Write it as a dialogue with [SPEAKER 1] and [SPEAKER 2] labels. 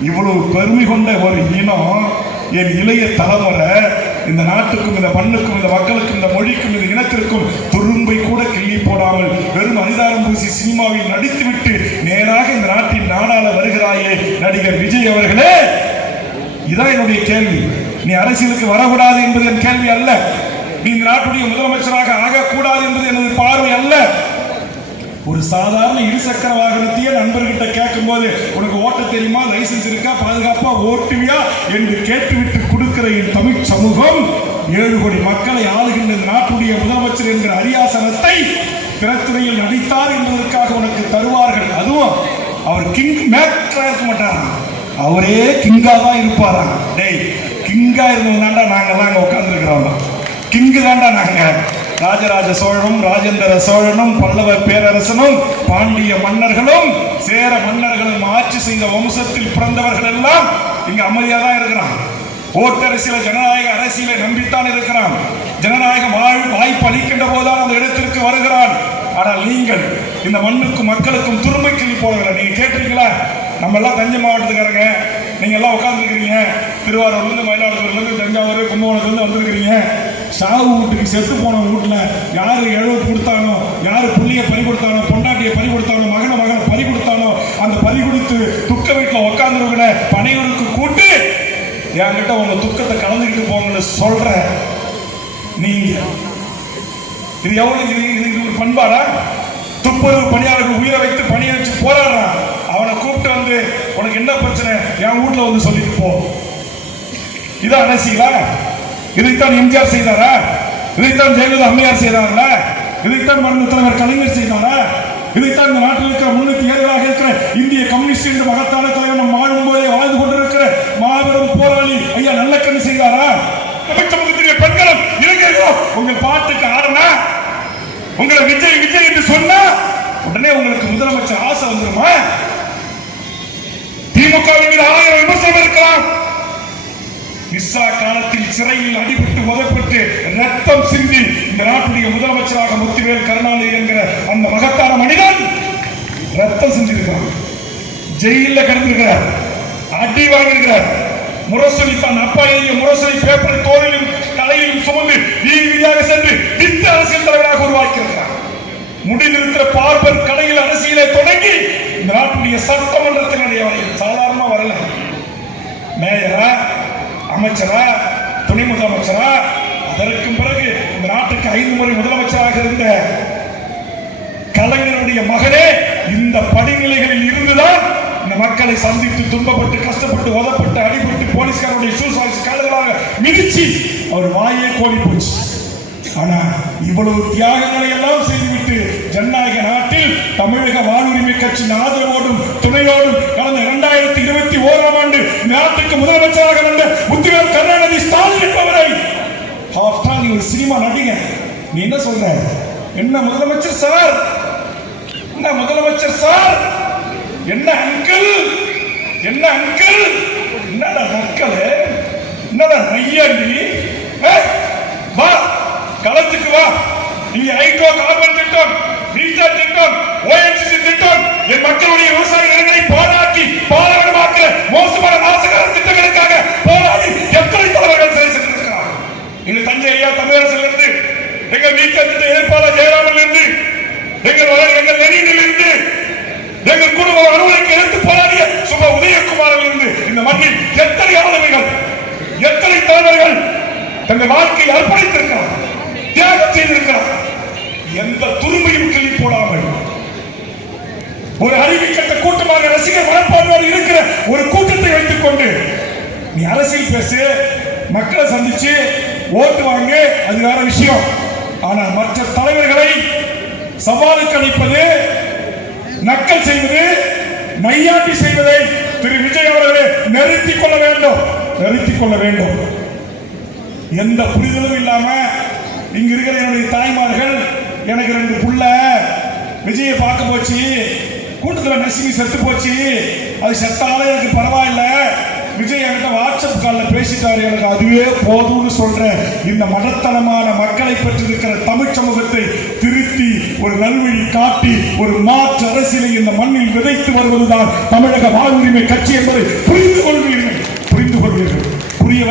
[SPEAKER 1] இவ்வளவு பெருமை கொண்ட ஒரு இனம் என் இளைய தலைமுறை இந்த நாட்டுக்கும் இந்த மண்ணுக்கும் இந்த மக்களுக்கும் இந்த மொழிக்கும் இந்த இனத்திற்கும் துரும்பை கூட கிள்ளி போடாமல் வெறும் அனிதாரம் பூசி சினிமாவில் நடித்துவிட்டு நேராக இந்த நாட்டின் நாடாள வருகிறாயே நடிகர் விஜய் அவர்களே! இதான் என்னுடைய கேள்வி. நீ அரசியலுக்கு வரக்கூடாது என்பது என் கேள்வி அல்ல. நீ இந்த நாட்டுடைய முதலமைச்சராக ஆகக்கூடாது என்பது எனது பார்வை அல்ல. ஒரு சாதாரண இருசக்கர வாகனத்தையே நண்பர்கிட்ட கேட்கும்போது உனக்கு தெரியுமா? லைசன்ஸ் இருக்கா? பாதுகாப்பா ஓட்டுவியா? என்று கேட்டுவிட்டு கொடுக்கிற என் தமிழ் சமூகம் ஏழு கோடி மக்களை ஆளுகின்ற நாட்டுடைய முதலமைச்சர் என்கிற அரியாசனத்தை திறத்துறையில் நடித்தார் என்பதற்காக உனக்கு தருவார்கள். அதுவும் அவர் கிங் மேக்டரா இருக்க மாட்டாராம். அவரே கிங்கா தான் இருப்பாராம். டேய் கிங்கா இருந்ததுனாண்டா நாங்கெல்லாம் அங்க உட்காந்துருக்கிறோம் கிங்கு தாண்டா நாங்க ராஜராஜ சோழனும் ராஜேந்திர சோழனும் பல்லவ பேரரசனும் பாண்டிய மன்னர்களும் சேர மன்னர்களும் ஆட்சி செய்த வம்சத்தில் பிறந்தவர்கள் எல்லாம் இங்க அமைதியா தான் இருக்கிறான். ஓட்டரசியல ஜனநாயக அரசியலை நம்பித்தான் இருக்கிறான். ஜனநாயக வாழ் வாய்ப்பு அளிக்கின்ற போதுதான் அந்த இடத்திற்கு வருகிறான். ஆனால் நீங்கள் இந்த மண்ணுக்கும் மக்களுக்கும் துருமை கிள்ளி போடுகிற நீங்க கேட்டிருக்கீங்களா? நம்ம எல்லாம் தஞ்சை மாவட்டத்துக்காரங்க. நீங்க எல்லாம் உட்காந்துருக்கிறீங்க திருவாரூர்லேருந்து மயிலாடுதுறையிலேருந்து தஞ்சாவூர் கும்பகோணத்துலேருந்து வந்திருக்கிறீங்க. சாவு வீட்டுக்கு செத்து போன வீட்டில் யார் இழவு கொடுத்தானோ யாரு புள்ளிய பறி கொடுத்தானோ பொண்டாட்டியை பறி கொடுத்தானோ மகன மகனை பறி கொடுத்தானோ அந்த பறி கொடுத்து துக்க வீட்டில் உட்காந்துருக்கிற பனையூருக்கு கூட்டு என்கிட்ட உங்க துக்கத்தை கலந்துக்கிட்டு போங்கன்னு சொல்ற நீங்க. இது எவ்வளவு இது இது ஒரு பண்பாடா? துப்புரவு பணியாளர்கள் உயிரை வைத்து பணியை வச்சு போராடுறான். அவனை கூப்பிட்டு வந்து உனக்கு என்ன பிரச்சனை? என் வீட்டில் வந்து சொல்லிட்டு போ. இதான் அரசியலா? இதைத்தான் எம்ஜிஆர் செய்தாரா? இதைத்தான் ஜெயலலிதா அம்மையார் செய்தார்களா? இதைத்தான் மருந்து தலைவர் கலைஞர் செய்தாரா? இதைத்தான் இந்த நாட்டில் இருக்கிற முன்னூத்தி ஏழுகளாக இருக்கிற இந்திய கம்யூனிஸ்ட் என்ற மகத்தான தலைவர் நம் வாழும் போதே வாழ்ந்து கொண்டிருக்கிற மாபெரும் போராளி ஐயா நல்லக்கண்ணு செய்தாரா? தமிழ் பெண்களும் இளைஞர்களும் உங்கள் பாட்டுக்கு ஆடுனா? உங்களை விஜய் விஜய் என்று சொன்னா உடனே உங்களுக்கு முதலமைச்சர் ஆசை வந்துருமா? திமுக மீது ஆயிரம் விமர்சனம் இருக்கலாம். நிஸ்ஸா காலத்தில் சிறையில் அடிபட்டு உதப்பட்டு ரத்தம் சிந்தி இந்த நாட்டுடைய முதலமைச்சராக முத்துவேல் கருணாநிதி என்கிற அந்த மகத்தான மனிதன் ரத்தம் சிந்திருக்கிறார் ஜெயில கடந்திருக்கிறார். அடி வாங்கியிருக்கிறார். முரசொலி தன் அப்பா முரசொலி பேப்பர் தோளிலும் தலையிலும் சுமந்து நீதியாக சென்று நித்த அரசியல் தலைவராக உருவாக்கியிருக்கிறார். முடிந்திருக்கிற பார்ப்பர் கடையில் அரசியலை தொடங்கி இந்த நாட்டுடைய சட்டமன்றத்தினுடைய சாதாரணமா வரல மேயரா அமைச்சரா துணை முதலமைச்சரா? அதற்கும் பிறகு இந்த நாட்டுக்கு ஐந்து முறை முதலமைச்சராக இருந்த கலைஞருடைய மகனே இந்த படிநிலைகளில் இருந்துதான் இந்த மக்களை சந்தித்து துன்பப்பட்டு கஷ்டப்பட்டு உதப்பட்டு அடிபட்டு போலீஸ்காரருடைய சூசாய்ஸ் காலங்களாக மிதிச்சு அவர் வாயே கோடி போச்சு. ஆனால் இவ்வளவு தியாகங்களை எல்லாம் செய்துவிட்டு ஜனநாயக நாட்டில் தமிழக வானுரிமை கட்சியின் ஆதரவோடும் துணையோடும் கடந்த இரண்டாயிரத்தி இருபத்தி ஓராம் ஆண்டு இந்த நாட்டுக்கு முதலமைச்சராக வந்த முத்துவேல் கருணாநிதி ஸ்டாலின் என்பவரை. ஆஃப்டர் ஒரு சினிமா நடிகை. நீ என்ன சொல்ற? என்ன முதலமைச்சர் சார்? என்ன முதலமைச்சர் சார்? என்ன அங்கிள் என்ன அங்கிள் என்னடா நக்கல் என்னடா நையாண்டி களத்துக்கு வா. நீ ஐகோ கார்பன் திட்டம் ரீசார்ஜ் திட்டம் ஓஎன்சிசி திட்டம் என் மக்களுடைய விவசாய நிலங்களை பாழாக்கி பாலாவனமாக்க மோசமான நாசகார திட்டங்களுக்காக போராடி எத்தனை தலைவர்கள் செய்து சென்றிருக்கிறார்கள்? எங்க தஞ்சை ஐயா தமிழரசில் இருந்து எங்க நீக்க திட்ட எதிர்ப்பாளர் ஜெயராமன் இருந்து எங்கள் எங்கள் நெறியில் இருந்து எங்கள் குடும்ப அலுவலுக்கு எடுத்து போராடிய சுப உதயகுமாரில் இருந்து இந்த மண்ணில் எத்தனை ஆளுமைகள் எத்தனை தலைவர்கள் தங்கள் வாழ்க்கையை அர்ப்பணித்திருக்கிறார்கள்? தியாகம் செய்திருக்கிறார் எந்த துருமையும் கிளி போடாமல் ஒரு அறிவி கட்ட கூட்டமாக ரசிகர் மனப்பான்மையோடு இருக்கிற ஒரு கூட்டத்தை வைத்துக் கொண்டு நீ அரசியல் பேசு மக்களை சந்திச்சு ஓட்டு வாங்க அது வேற விஷயம். ஆனால் மற்ற தலைவர்களை சவாலுக்கு அளிப்பது நக்கல் செய்வது மையாட்டி செய்வதை திரு விஜய் அவர்களே நிறுத்திக் கொள்ள வேண்டும் நிறுத்திக் கொள்ள வேண்டும். எந்த புரிதலும் இல்லாம இங்க இருக்கிற என்னுடைய தாய்மார்கள் எனக்கு ரெண்டு புள்ள. விஜயை பார்க்க போச்சு. கூட்டத்துல நசுங்கி செத்து போச்சு. அது செத்தாலும் எனக்கு பரவாயில்ல. விஜய் என்கிட்ட வாட்ஸ்அப் காலில் பேசிட்டாரு. எனக்கு அதுவே போதும்னு சொல்றேன். இந்த மடத்தனமான மக்களை பெற்றிருக்கிற தமிழ் சமூகத்தை திருத்தி ஒரு நல்வழி காட்டி ஒரு மாற்று அரசியலை இந்த மண்ணில் விதைத்து வருவதுதான் தமிழக வாழ்வுரிமை கட்சி என்பதை புரிந்து புரிய